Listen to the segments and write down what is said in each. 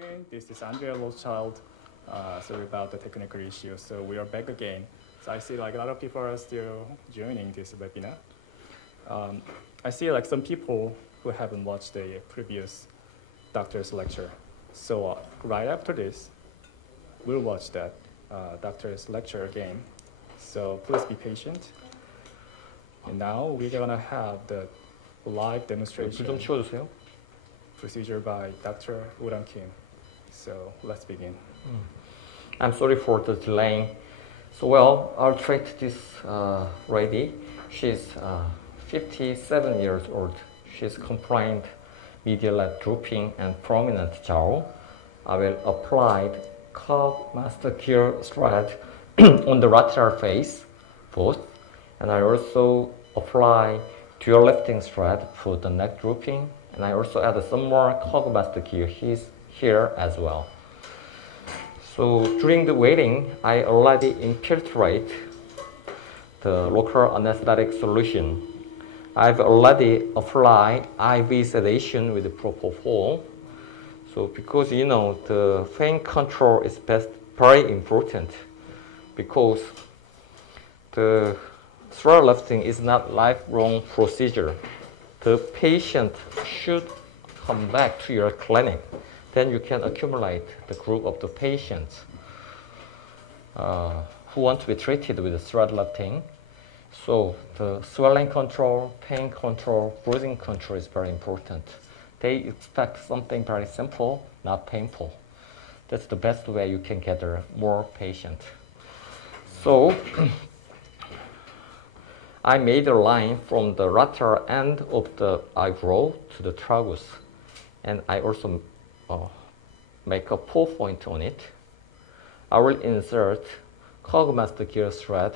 again. This is Andrea Rothschild. Sorry about the technical issue. So we are back again. So I see like a lot of people are still joining this webinar. I see like some people who haven't watched the previous doctor's lecture. So right after this, we'll watch that doctor's lecture again. So please be patient. And now we're gonna have the live demonstration 좀 치워주세요. procedure by Dr. Urang Kim. So let's begin. I'm sorry for the delaying. So well, I'll treat this lady. She's 57 years old. She's complained medial left drooping and prominent jaw. I will apply curve master gear thread on the lateral face, both, and I also apply dual lifting thread for the neck drooping, and I also add some more curve master gear here as well. So during the waiting, I already infiltrate the local anesthetic solution. I've already applied IV sedation with propofol. So because you know the pain control is very important, because the thread lifting is not lifelong procedure. The patient should come back to your clinic. Then you can accumulate the group of the patients who want to be treated with the thread lifting. So the swelling control, pain control, bruising control is very important. They expect something very simple, not painful. That's the best way you can gather more patients. So I made a line from the lateral end of the eyebrow to the tragus, and I also make a pull point on it. I will insert curve master gear thread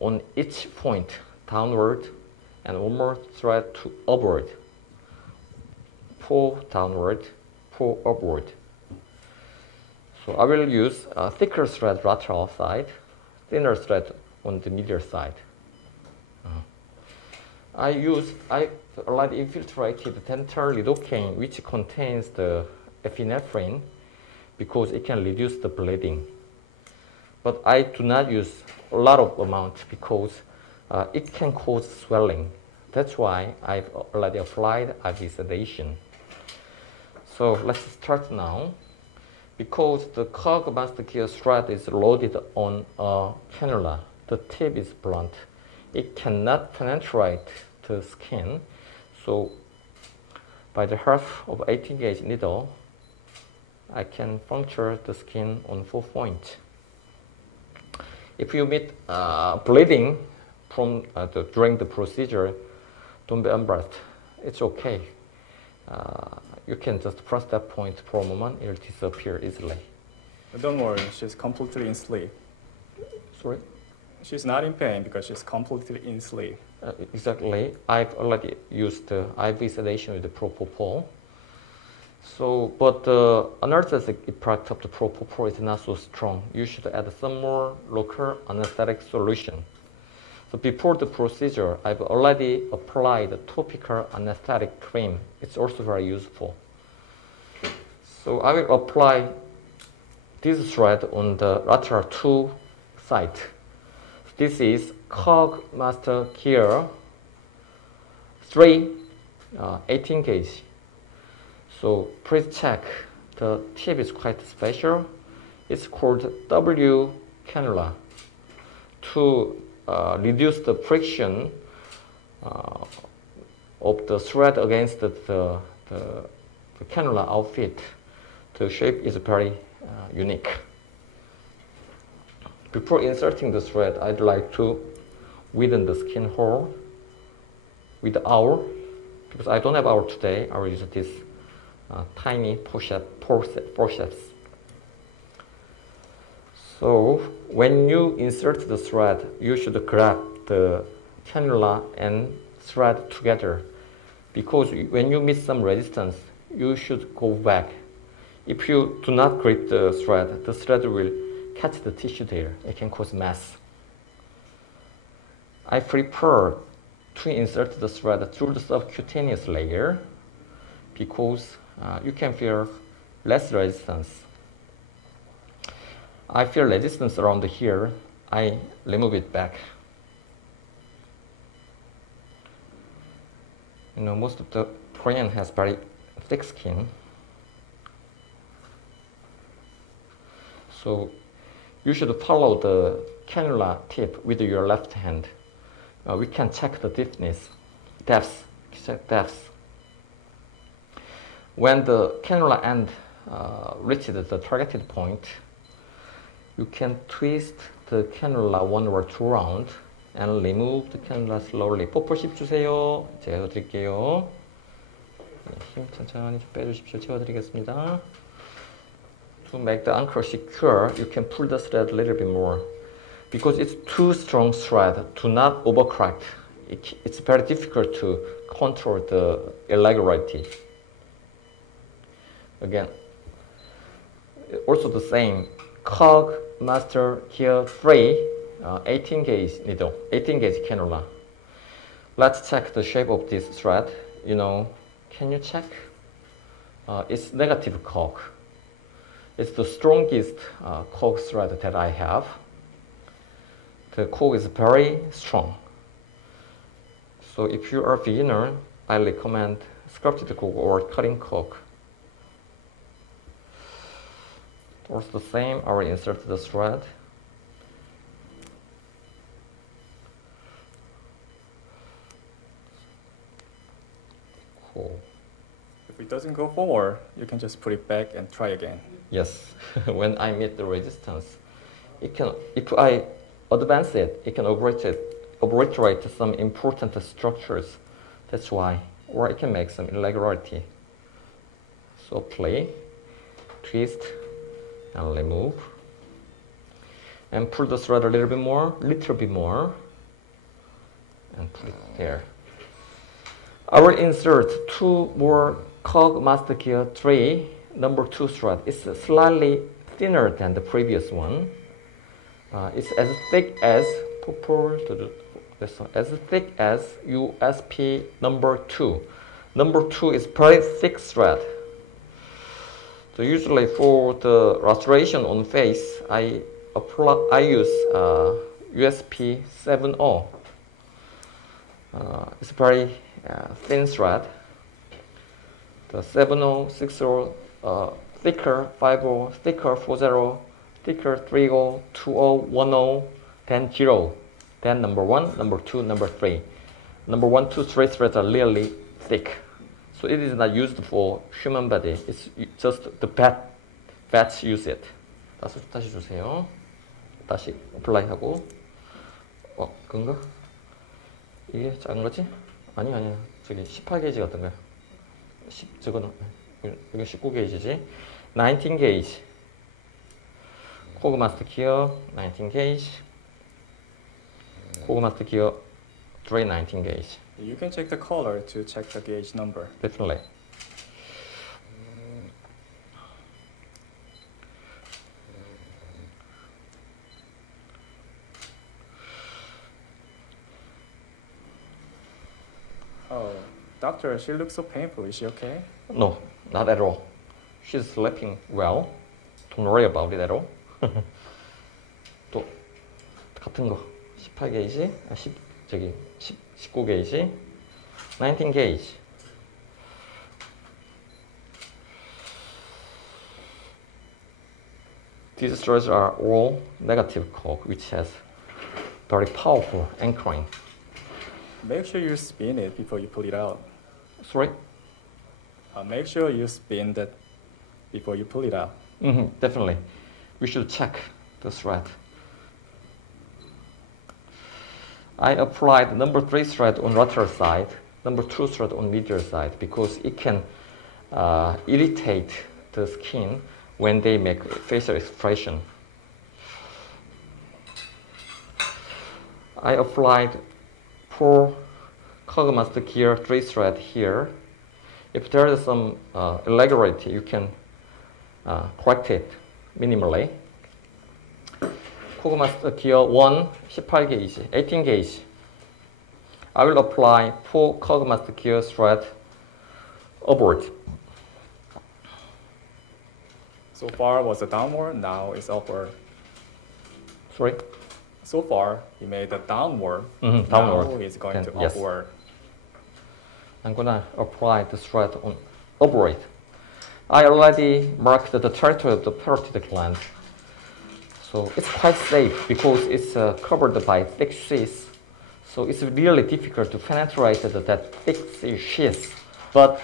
on each point downward, and one more thread to upward. Pull downward, pull upward. So I will use a thicker thread lateral side, thinner thread on the medial side. I already infiltrated dental lidocaine, which contains the epinephrine, because it can reduce the bleeding. But I do not use a lot of amount because it can cause swelling. That's why I've already applied IV sedation. So let's start now. Because the curve master gear thread is loaded on a cannula, the tip is blunt. It cannot penetrate the skin. So by the help of 18 gauge needle, I can puncture the skin on 4 points. If you meet bleeding from during the procedure, don't be embarrassed. It's okay. You can just press that point for a moment. It will disappear easily. Don't worry, she's completely in sleep. Sorry? She's not in pain because she's completely in sleep. Exactly. I've already used the IV sedation with the propofol. So, but the analgesic effect of the propofol is not so strong. You should add some more local anesthetic solution. So before the procedure, I've already applied the topical anesthetic cream. It's also very useful. So I will apply this thread on the lateral 2 side. This is curve master gear 3 18 gauge. So please check. The tip is quite special. It's called W cannula to reduce the friction of the thread against the cannula outfit. The shape is very unique. Before inserting the thread, I'd like to widen the skin hole with the awl. Because I don't have awl today, I will use this tiny forceps. So when you insert the thread, you should grab the cannula and thread together. Because when you meet some resistance, you should go back. If you do not grip the thread will catch the tissue there. It can cause mess. I prefer to insert the thread through the subcutaneous layer because you can feel less resistance. I feel resistance around here. I remove it back. You know, most of the Korean has very thick skin. So you should follow the cannula tip with your left hand. We can check the depth. When the cannula end reaches the targeted point, you can twist the cannula 1 or 2 round and remove the cannula slowly. 뽀뽀 10 주세요. 제가 드릴게요. 힘 천천히 좀 빼주십시오. 채워드리겠습니다. To make the anchor secure, you can pull the thread a little bit more. Because it's too strong thread, do not overcorrect. It's very difficult to control the irregularity. Again, also the same. Cog master gear 3, 18 gauge needle, 18 gauge cannula. Let's check the shape of this thread. You know, can you check? It's negative cog. It's the strongest cog thread that I have. The cog is very strong. So if you are a beginner, I recommend sculpted cog or cutting cog. Also the same, I will insert the thread. Cool. If it doesn't go forward, you can just put it back and try again. Yes, when I meet the resistance, it can, if I advance it, it can obliterate some important structures. That's why, or it can make some irregularity. So play, twist, and remove, and pull the thread a little bit more, and put it there. I will insert 2 more cog master gear 3, number 2 thread. It's slightly thinner than the previous one. It's as thick as USP number 2. Number 2 is very thick thread. So usually for the restoration on face, I use USP 70. It's very thin thread. The 70, 60, thicker 50, thicker 40, thicker 30, 20, 10, then 0. Then number 1, number 2, number 3. Number 1, 2, 3 threads are really thick. So it is not used for human body. It's just the bats use it. 다시 주세요. 다시 어플라이하고. 그건가? 이게 작은 거지? 아니야. 저기 18게이지 같은 거야. 저거는 이거 19게이지지. 19 게이지. 코그 마스터 기어 19 게이지. 코그 마스터 기어 3 19 게이지. You can check the color to check the gauge number. Definitely. Oh, doctor, she looks so painful. Is she okay? No, not at all. She's sleeping well. Don't worry about it at all. 또 같은 거 18게이지, 19게이지, 19 게이지. These threads are all negative cog, which has very powerful anchoring. Make sure you spin it before you pull it out. Sorry? Make sure you spin that before you pull it out. Definitely. We should check the thread. I applied number 3 thread on lateral side, number 2 thread on medial side, because it can irritate the skin when they make facial expression. I applied 4 cog master gear 3 thread here. If there is some irregularity, you can correct it minimally. Cog master gear 1, 18 gauge, 18 gauge. I will apply 4 cog master gear thread upward. So far was a downward, now it's upward. Sorry? So far, he made a downward. Downward. Now he's going to Yes. upward. I'm gonna apply the thread on upward. I already marked the territory of the parotid gland. So it's quite safe because it's covered by thick sheath. So it's really difficult to penetrate that thick sheath. But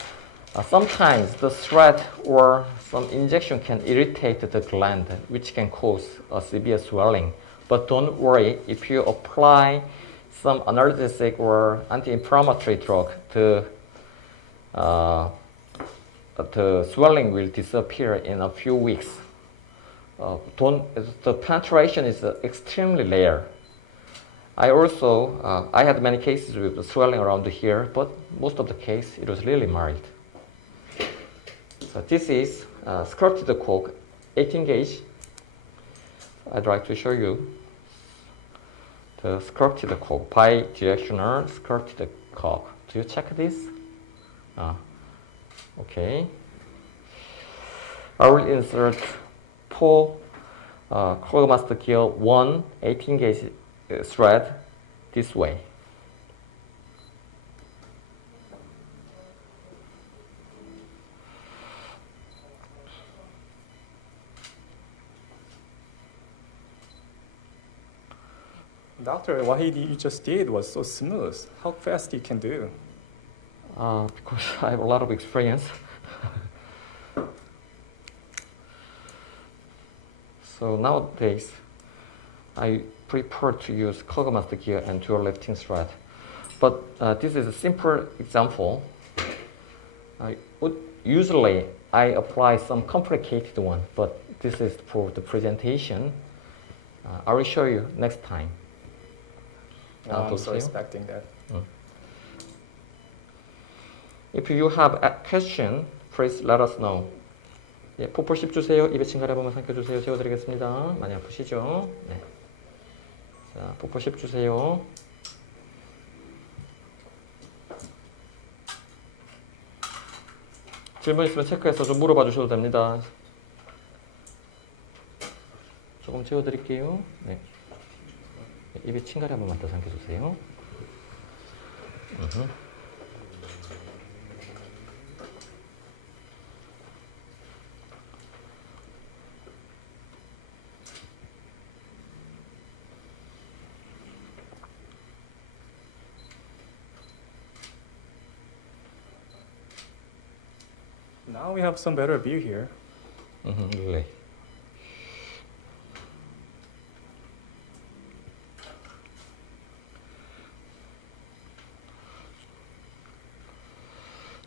sometimes the thread or some injection can irritate the gland, which can cause a severe swelling. But don't worry, if you apply some analgesic or anti-inflammatory drug, the swelling will disappear in a few weeks. The penetration is extremely rare. I also, I had many cases with the swelling around here, but most of the case, it was really mild. So this is skirted cork, 18 gauge. I'd like to show you the skirted cork, bi-directional skirted cork. Do you check this? Okay. I will insert 4 Quartermaster gear 1 18 gauge thread this way. Doctor, what you just did was so smooth. How fast you can do? Because I have a lot of experience. So nowadays, I prefer to use Quartermaster gear and dual lifting thread. But this is a simple example. Usually, I apply some complicated one, but this is for the presentation. I will show you next time. I'm so expecting that. If you have a question, please let us know. 예, 포폴 10 주세요. 입에 침 가려보면 삼켜주세요. 재워드리겠습니다. 많이 아프시죠? 네. 자, 포폴 10 주세요. 질문 있으면 체크해서 좀 물어봐 주셔도 됩니다. 조금 재워드릴게요. 네. 입에 침 가려 한번만 더 삼켜주세요. Now we have some better view here. Really.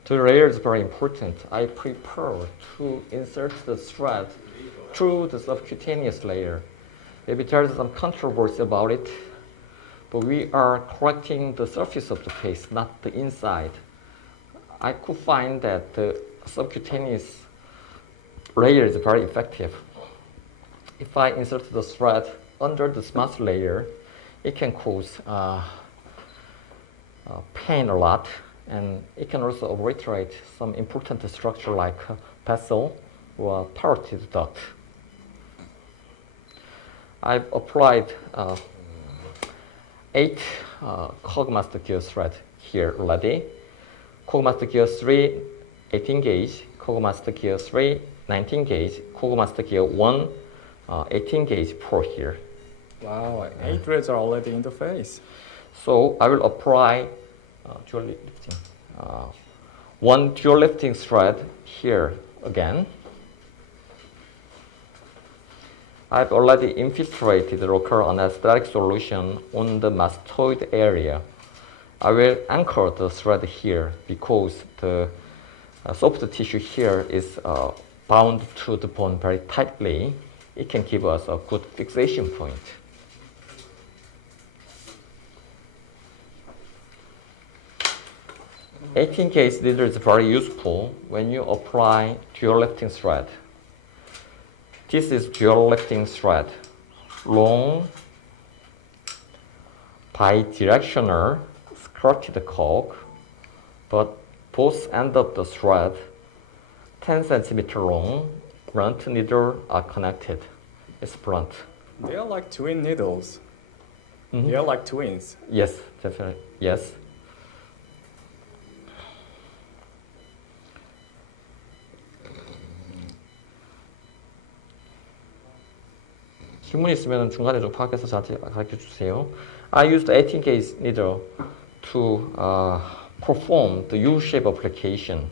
The layer is very important. I prefer to insert the thread through the subcutaneous layer. Maybe there's some controversy about it, but we are correcting the surface of the face, not the inside. I could find that the subcutaneous layer is very effective. If I insert the thread under the smooth layer, it can cause pain a lot, and it can also obliterate some important structure like vessel or parotid duct. I've applied 8 Quartermaster gear thread here already. Quartermaster gear 3, 18 gauge, Quartermaster gear 3, 19 gauge, Quartermaster gear 1, 18 gauge pour here. Wow, 8 threads are already in the face. So I will apply dual lifting. 1 dual lifting thread here again. I've already infiltrated local anesthetic solution on the mastoid area. I will anchor the thread here because the soft tissue here is bound to the bone very tightly. It can give us a good fixation point. Mm-hmm. 18 gauge needle is very useful when you apply dual lifting thread. This is dual lifting thread, long, bidirectional, skirted cork, but both end of the thread 10 cm long, blunt needle are connected. It's blunt. They are like twin needles. Mm-hmm. They are like twins. Yes, definitely. Yes. 질문 있으면 중간에 좀 파악해서 저한테 가르쳐 주세요. I used 18 gauge needle to perform the U-shape application.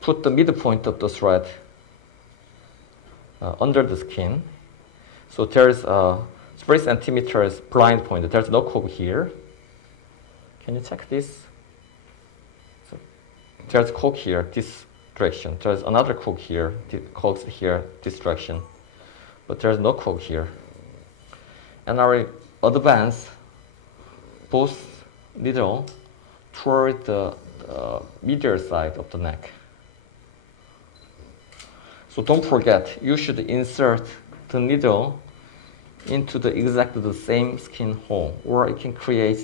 Put the midpoint of the thread under the skin. So there's 3 centimeters blind point. There's no cove here. Can you check this? So there's a cove here, this direction. There's another cove here, cogs here, this direction. But there's no cove here. And I advance both needle toward the medial side of the neck. So don't forget, you should insert the needle into the same skin hole, or it can create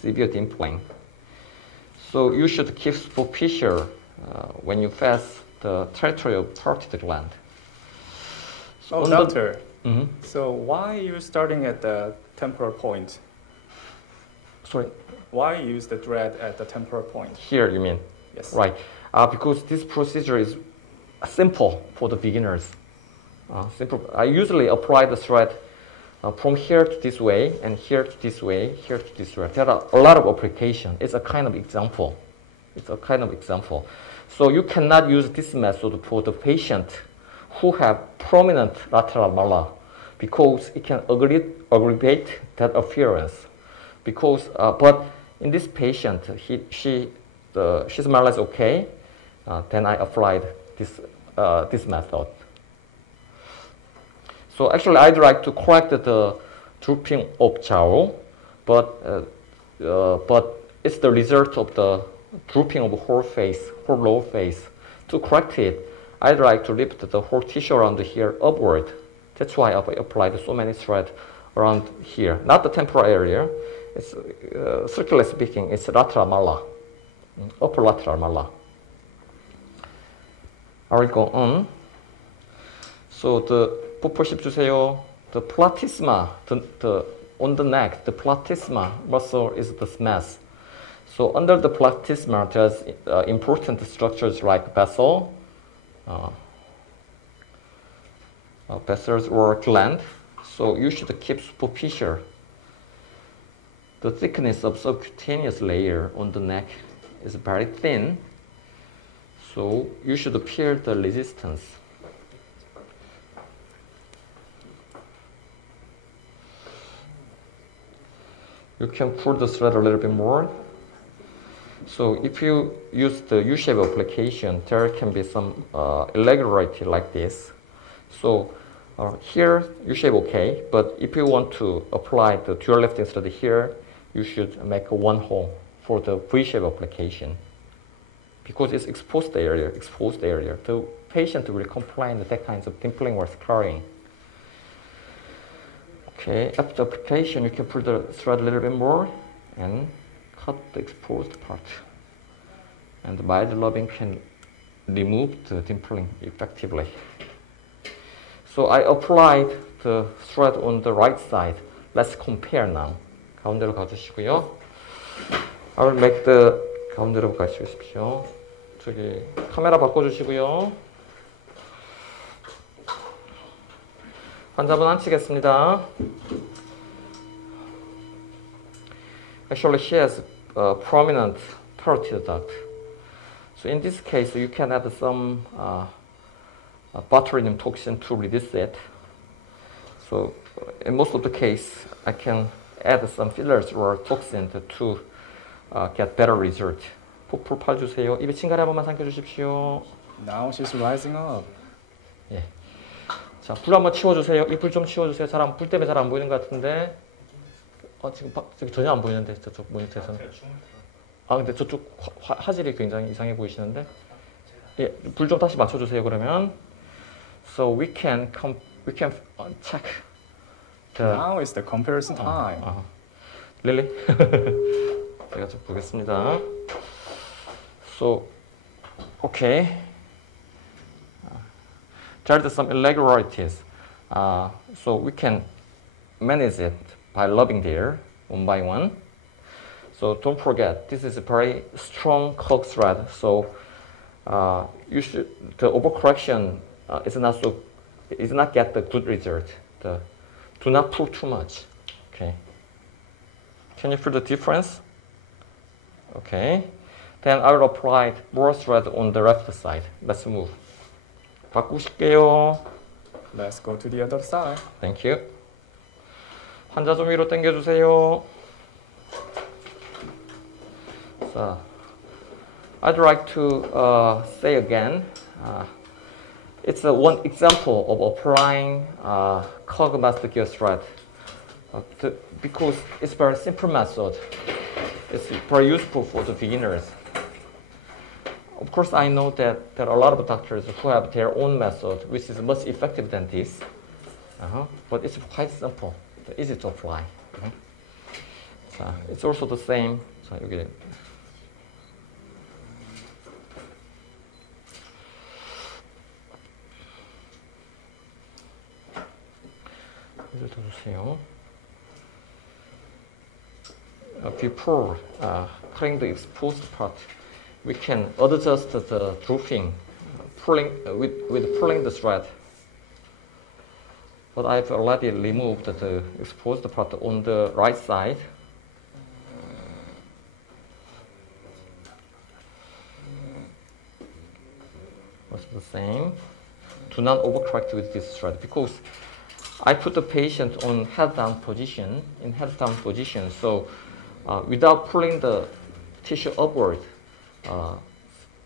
severe dimpling. So you should keep superficial when you pass the territory of parotid gland. So doctor. So why are you starting at the temporal point? Sorry? Why use the thread at the temporal point? Here, you mean? Yes. Right. Because this procedure is simple for the beginners. Simple. I usually apply the thread from here to this way, and here to this way, here to this way. There are a lot of applications. It's a kind of example. So you cannot use this method for the patient who have prominent lateral malar, because it can aggravate that appearance. Because, but in this patient, his malar is okay. Then I applied this method. So actually, I'd like to correct the drooping of jowl, but it's the result of the drooping of whole lower face. To correct it, I'd like to lift the whole tissue around here upward. That's why I applied so many threads around here. Not the temporal area. It's circularly speaking, it's lateral malar, upper lateral malar. I will go on. So the 보포십 주세요. The platysma, on the neck, the platysma muscle is the mass. So under the platysma, there's important structures like vessel, vessels or gland. So you should keep superficial. The thickness of subcutaneous layer on the neck is very thin. So you should feel the resistance. You can pull the thread a little bit more. So if you use the U-shape application, there can be some irregularity like this. So here, U-shape okay, but if you want to apply the dual lifting thread here, you should make one hole for the V-shape application. Because it's exposed area. The patient will complain of that kinds of dimpling or scarring. Okay, after application, you can pull the thread a little bit more and cut the exposed part. And mild rubbing can remove the dimpling effectively. So I applied the thread on the right side. Let's compare now. 가운데로 가주시고요. I will make the 가운데로 가주십시오. 저기 카메라 바꿔주시고요. 환자분 앉히겠습니다. Actually, she has a prominent parotid duct. So in this case, you can add some botulinum toxin to reduce it. So in most of the case, I can add some fillers or toxin to get better result. 폭풀 파주세요. 입에 침가리 한 번만 삼켜주십시오. Now she's rising up. 예. 자, 불 한번 치워주세요. 이 불 좀 치워주세요. 불 때문에 잘 안 보이는 것 같은데. 지금 저기 전혀 안 보이는데 저쪽 모니터에서는. 근데 저쪽 화질이 굉장히 이상해 보이시는데. 예, 불 좀 다시 맞춰주세요. 그러면. So we can check. Now is the comparison time. Really? 제가 좀 보겠습니다. So, okay. there are some irregularities. So we can manage it by rubbing there one by one. So don't forget, this is a very strong cork thread. So you should, the overcorrection is not get the good result. Do not pull too much. Okay. Can you feel the difference? Okay. Then I will apply more thread on the left side. Let's move. 바꾸실게요. Let's go to the other side. Thank you. 환자 좀 위로 당겨주세요. So, I'd like to say again, it's one example of applying cork master gear thread because it's a very simple method. It's very useful for the beginners. Of course, I know that there are a lot of doctors who have their own method, which is much effective than this. But it's quite simple, easy to apply. So it's also the same. So you get it. Before cutting the exposed part, we can adjust the drooping, with pulling the thread. But I've already removed the exposed part on the right side. Also the same. Do not overcorrect with this thread because I put the patient on head down position, so without pulling the tissue upward,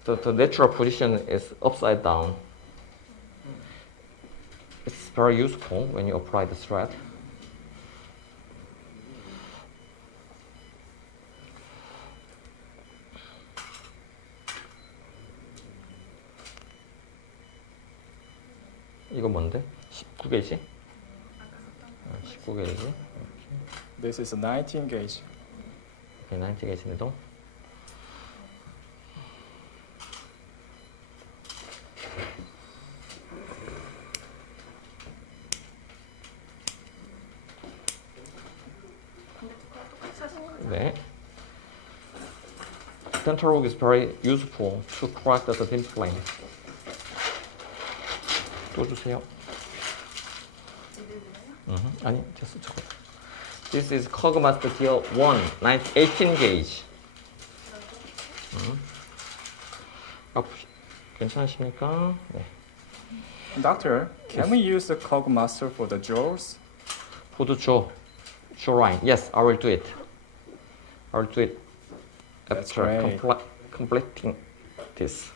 the natural position is upside down. It's very useful when you apply the thread. 이거 뭔데? 19게이지? 19게이지. This is a 19 gauge. Okay, 19 게이지입니다. 네. Dental work is very useful to correct the implant. 또 주세요. 아니, 됐어, 저거. This is cork master gear 1, 18 gauge. 괜찮으십니까? 네. Doctor, can we use the cork master for the jaws? For the jaw line. Yes, I will do it. I will do it That's after great. completing this.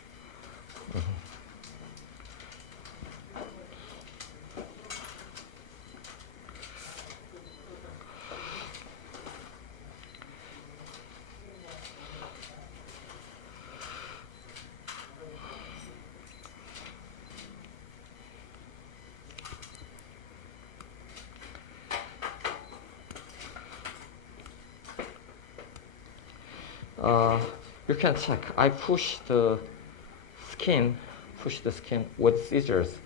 You can check. I push the skin with scissors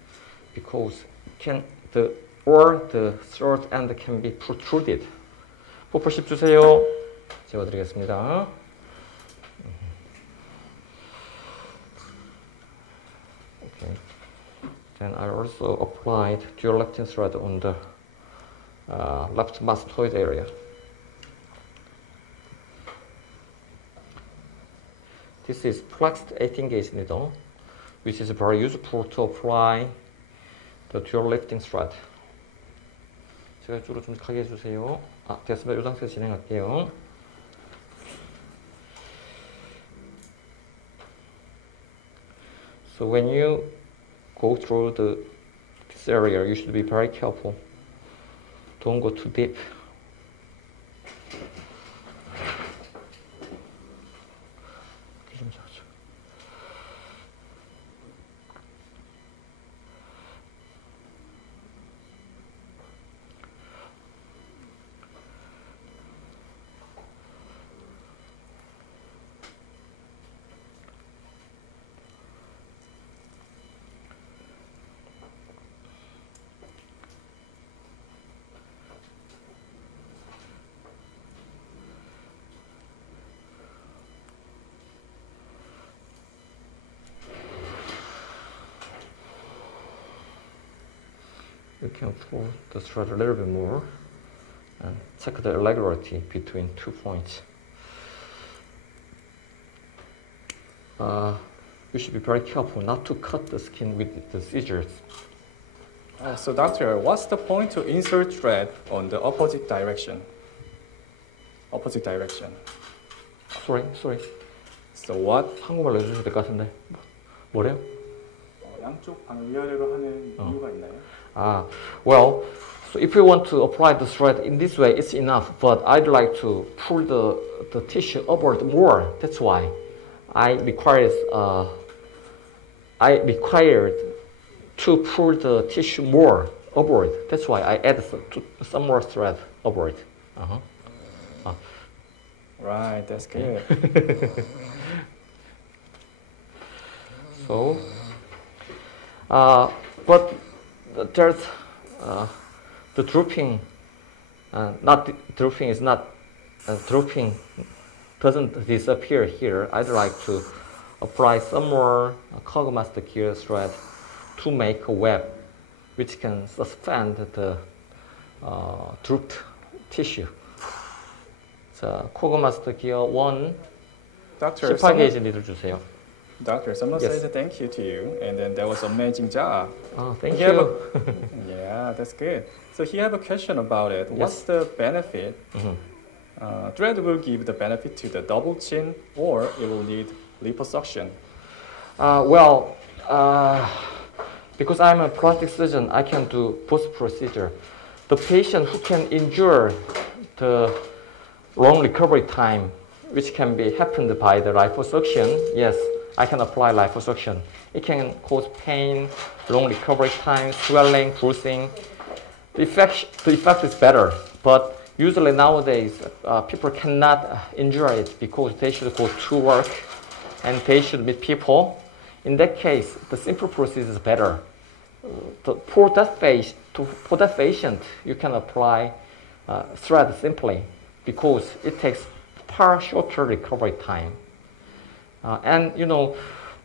because the throat end can be protruded. 포프 10 주세요. 지워드리겠습니다. Okay. Then I also applied dual lectin thread on the left mastoid area. This is flexed 18 gauge needle, which is very useful to apply the dual lifting thread. 제가 이쪽으로 좀 가게 해주세요. 됐습니다. 이 상태에서 진행할게요. So when you go through this area, you should be very careful. Don't go too deep. you can pull the thread a little bit more and check the irregularity between 2 points. You should be very careful not to cut the skin with the scissors. So doctor, what's the point to insert thread on the opposite direction? Opposite direction. Sorry. So what? 한국말로 해주셔도 될 것 같은데. 뭐래요? 양쪽 위아래로 하는 이유가 있나요? Well, so if you want to apply the thread in this way, it's enough. But I'd like to pull the tissue upward more. That's why I required to pull the tissue more upward. That's why I added some more thread upward. Right, that's good. So, but there's the drooping. Drooping doesn't disappear here. I'd like to apply some more Kogomaster gear thread to make a web which can suspend the drooped tissue. 자, 코그마스터 기어 1 Doctor, 18게이지 니들 주세요. Doctor, someone Yes. said thank you to you, and then that was amazing job. Thank You have you. Yeah, that's good. So he have a question about it. What's the benefit? Thread will give the benefit to the double chin, or it will need liposuction. Because I'm a plastic surgeon, I can do both procedure. The patient who can endure the long recovery time, which can be happened by the liposuction, yes, I can apply liposuction. It can cause pain, long recovery time, swelling, bruising. The effect is better, but usually nowadays people cannot endure it because they should go to work and they should meet people. In that case, the simple procedure is better. For that patient, you can apply thread simply because it takes far shorter recovery time. And you know,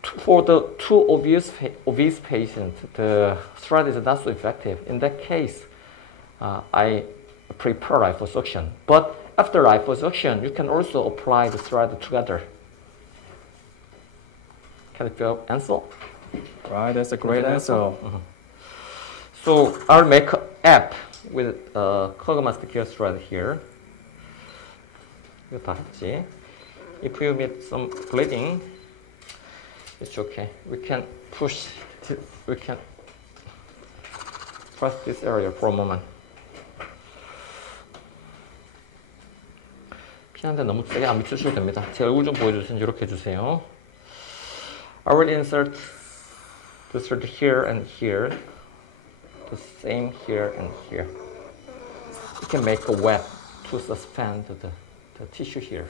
for the too obese patients, the thread is not so effective. In that case, I prefer liposuction. But after liposuction, you can also apply the thread together. Can you answer? Right, that's a great answer. So I'll make an app with Kogomaster gear thread here. 이거 다 했지. If you meet some bleeding, it's okay. We can press this area for a moment. 피하는데 너무 세게 안 비추셔도 됩니다. 제 얼굴 좀 보여주세요. 이렇게 해주세요. I will insert the thread here and here. The same here and here. You can make a web to suspend the tissue here.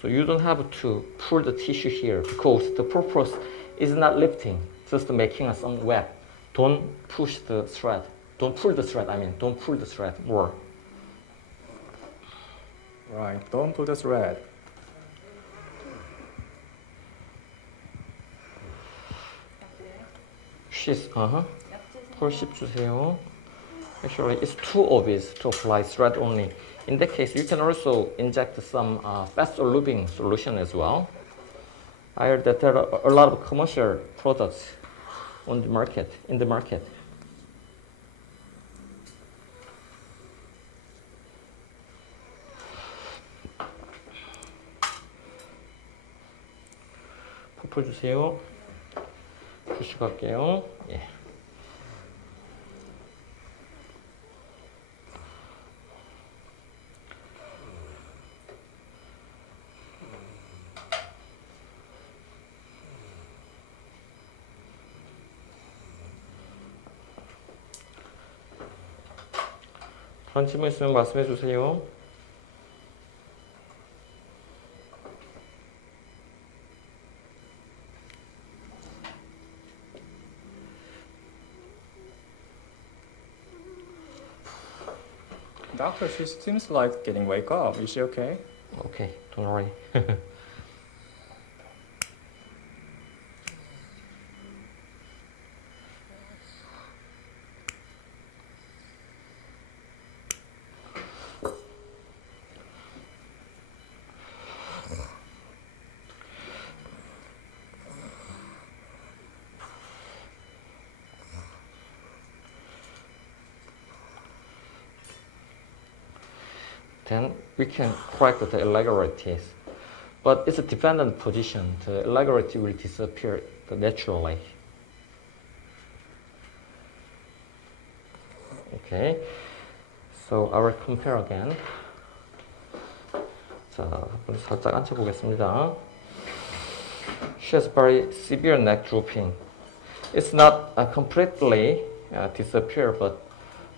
So you don't have to pull the tissue here because the purpose is not lifting, just making some web. Don't push the thread. Don't pull the thread, don't pull the thread more. Right, don't pull the thread. 폴 10 주세요. Actually, it's too obvious to apply thread only. In that case, you can also inject some fast lubing solution as well. I heard that there are a lot of commercial products in the market. 퍼플 주세요. 푸시 갈게요. 예. 다른 질문 있으면 말씀해 주세요. Doctor, she seems like getting wake up. Is she okay? Okay, don't worry. Then we can correct the irregularities. But it's a dependent position. The irregularity will disappear naturally. Okay, so I will compare again. 자, 한번 살짝 앉혀보겠습니다. She has very severe neck drooping. It's not completely disappear, but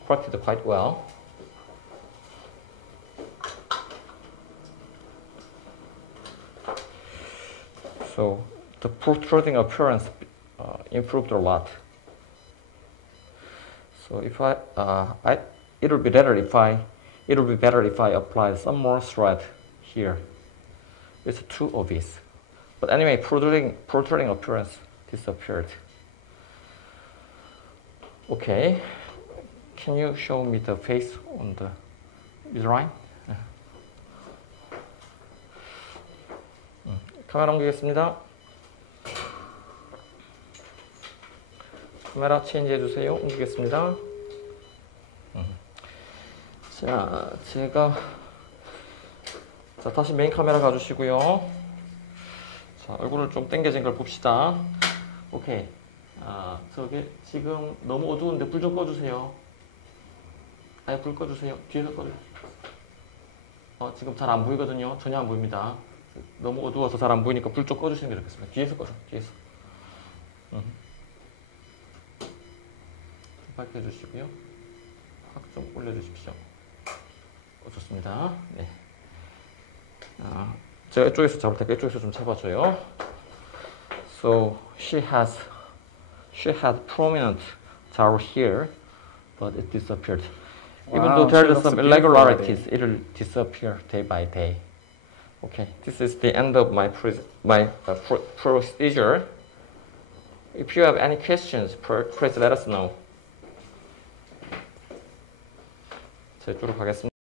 corrected quite well. So the protruding appearance improved a lot. So if it would be better if I apply some more thread here. It's too obvious. But anyway, protruding appearance disappeared. Okay, can you show me the face on the midline? 카메라 옮기겠습니다. 카메라 체인지 해주세요. 옮기겠습니다. 자, 자, 다시 메인 카메라 가주시고요. 자, 얼굴을 좀 당겨진 걸 봅시다. 오케이. 저기 지금 너무 어두운데 불 좀 꺼주세요. 아예 불 꺼주세요. 뒤에서 꺼주세요. 지금 잘 안 보이거든요. 전혀 안 보입니다. 너무 어두워서 잘 안 보이니까 불 좀 꺼주시는 게 좋겠습니다. 뒤에서 꺼줘. 뒤에서. 밝게 해주시고요. 확 좀 올려주십시오. 좋습니다. 네. 제가 이쪽에서 잡을 테니까 이쪽에서 좀 잡아줘요. So she had prominent tower here, but it disappeared. Even though there are some irregularities, it will disappear day by day. Okay, this is the end of my procedure. If you have any questions, please let us know. 자, 이쪽으로 가겠습니다.